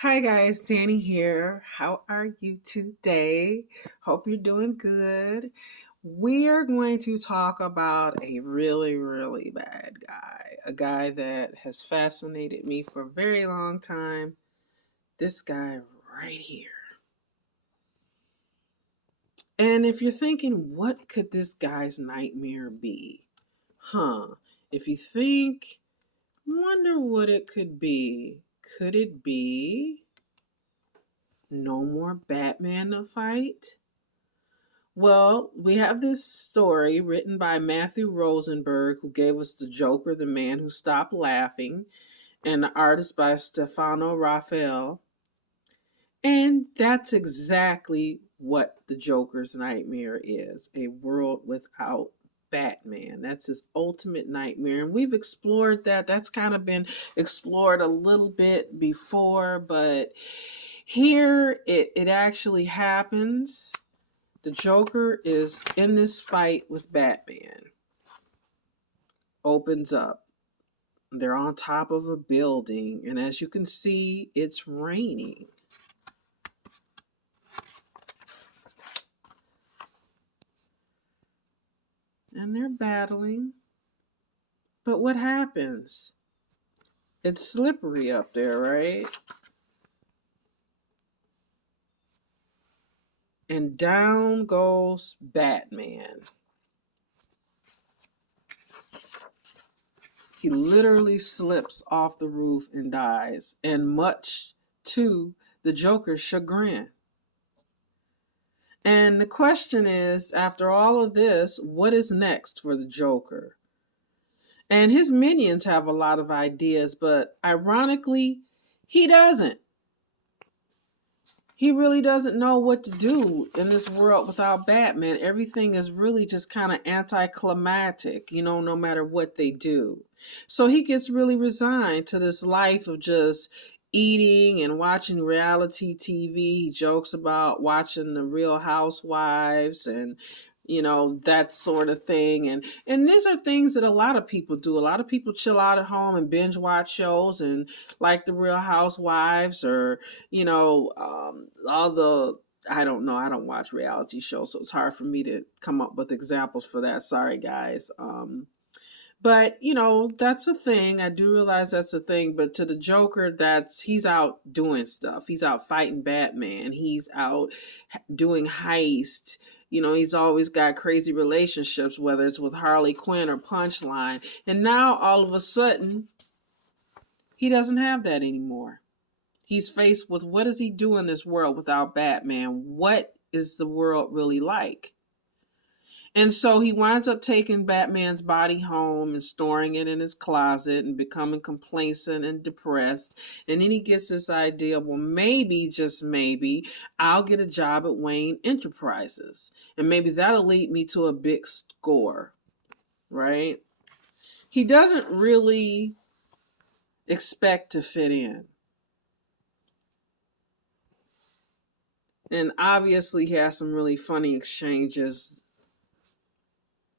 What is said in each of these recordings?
Hi guys, Danny here. How are you today? Hope you're doing good. We are going to talk about a really, really bad guy. A guy that has fascinated me for a very long time. This guy right here. And if you're thinking, what could this guy's nightmare be? If you think, wonder what it could be. Could it be no more Batman to fight? Well, we have this story written by Matthew Rosenberg, who gave us the Joker, the Man Who Stopped Laughing, and the artist by Stefano Raphael. And that's exactly what the Joker's nightmare is, a world without Batman. That's his ultimate nightmare. And we've explored that. That's kind of been explored a little bit before, but here it actually happens. The Joker is in this fight with Batman. Opens up. They're on top of a building, and as you can see, it's raining. And they're battling. But what happens? It's slippery up there, right? And down goes Batman. He literally slips off the roof and dies, and much to the Joker's chagrin. And the question is, after all of this, what is next for the Joker? And his minions have a lot of ideas, but ironically, he doesn't. He really doesn't know what to do in this world without Batman. Everything is really just kind of anticlimactic, no matter what they do. So he gets really resigned to this life of just eating and watching reality TV. He jokes about watching the Real Housewives and that sort of thing. And these are things that a lot of people do. A lot of people chill out at home and binge watch shows and like the Real Housewives or all the I don't know. I don't watch reality shows, so it's hard for me to come up with examples for that. Sorry, guys. But that's a thing. I do realize that's a thing. But to the Joker, he's out doing stuff. He's out fighting Batman. He's out doing heist. He's always got crazy relationships, whether it's with Harley Quinn or Punchline. And now all of a sudden, he doesn't have that anymore. He's faced with, what does he do in this world without Batman? What is the world really like? And so he winds up taking Batman's body home and storing it in his closet and becoming complacent and depressed. And then he gets this idea, well, maybe, just maybe, I'll get a job at Wayne Enterprises. And maybe that'll lead me to a big score, right? He doesn't really expect to fit in. And obviously he has some really funny exchanges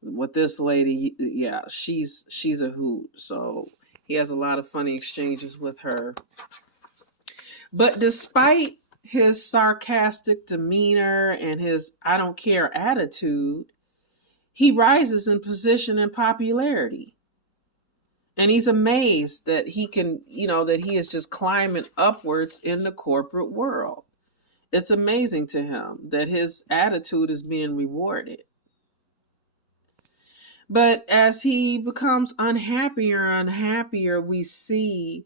with this lady. Yeah, she's a hoot. So he has a lot of funny exchanges with her. But despite his sarcastic demeanor and his I don't care attitude, he rises in position and popularity. And he's amazed that he can, that he is just climbing upwards in the corporate world. It's amazing to him that his attitude is being rewarded. But as he becomes unhappier and unhappier, we see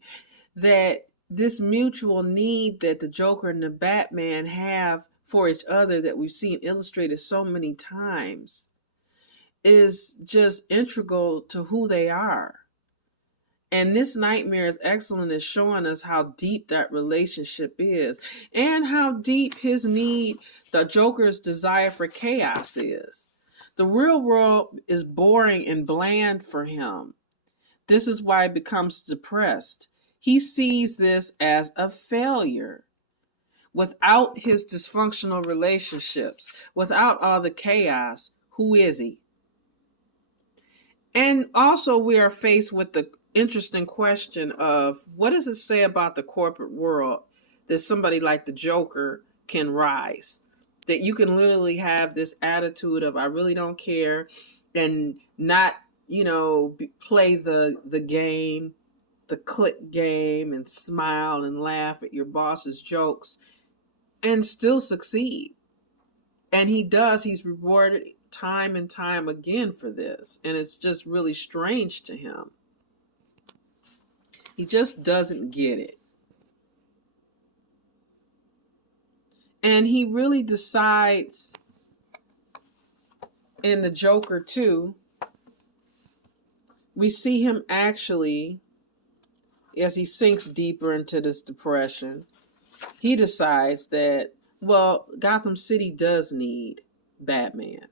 that this mutual need that the Joker and the Batman have for each other, that we've seen illustrated so many times, is just integral to who they are. And this nightmare is excellent at showing us how deep that relationship is and how deep his need, the Joker's desire for chaos is. The real world is boring and bland for him. This is why he becomes depressed. He sees this as a failure. Without his dysfunctional relationships, without all the chaos, who is he? And also we are faced with the interesting question of, what does it say about the corporate world that somebody like the Joker can rise. That you can literally have this attitude of I really don't care, and not, play the game, the click game, and smile and laugh at your boss's jokes and still succeed. And he does. He's rewarded time and time again for this. And it's just really strange to him. He just doesn't get it. And he really decides in the Joker 2, we see him actually, as he sinks deeper into this depression, he decides that, well, Gotham City does need Batman.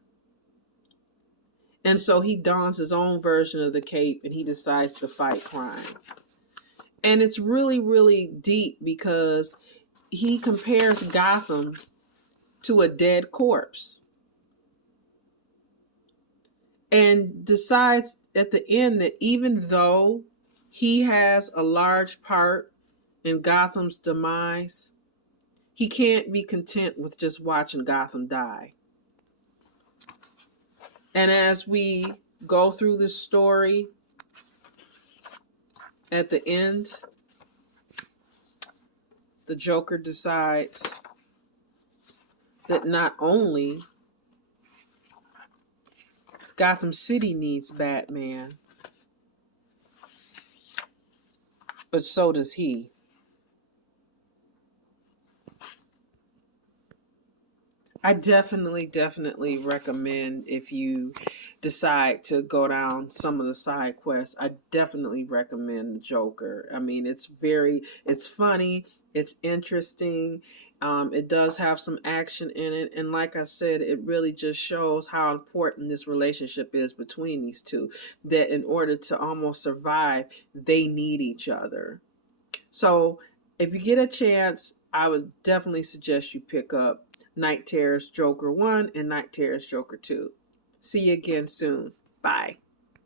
And so he dons his own version of the cape and he decides to fight crime. And it's really, really deep because he compares Gotham to a dead corpse. And decides at the end that even though he has a large part in Gotham's demise, he can't be content with just watching Gotham die. And as we go through this story, at the end, the Joker decides that not only Gotham City needs Batman, but so does he. I definitely recommend, if you decide to go down some of the side quests, I definitely recommend the Joker. I mean, it's funny, it's interesting. It does have some action in it. And like I said, it really just shows how important this relationship is between these two. That in order to almost survive, they need each other. So if you get a chance, I would definitely suggest you pick up Night Terror's Joker 1 and Night Terror's Joker 2. See you again soon. Bye.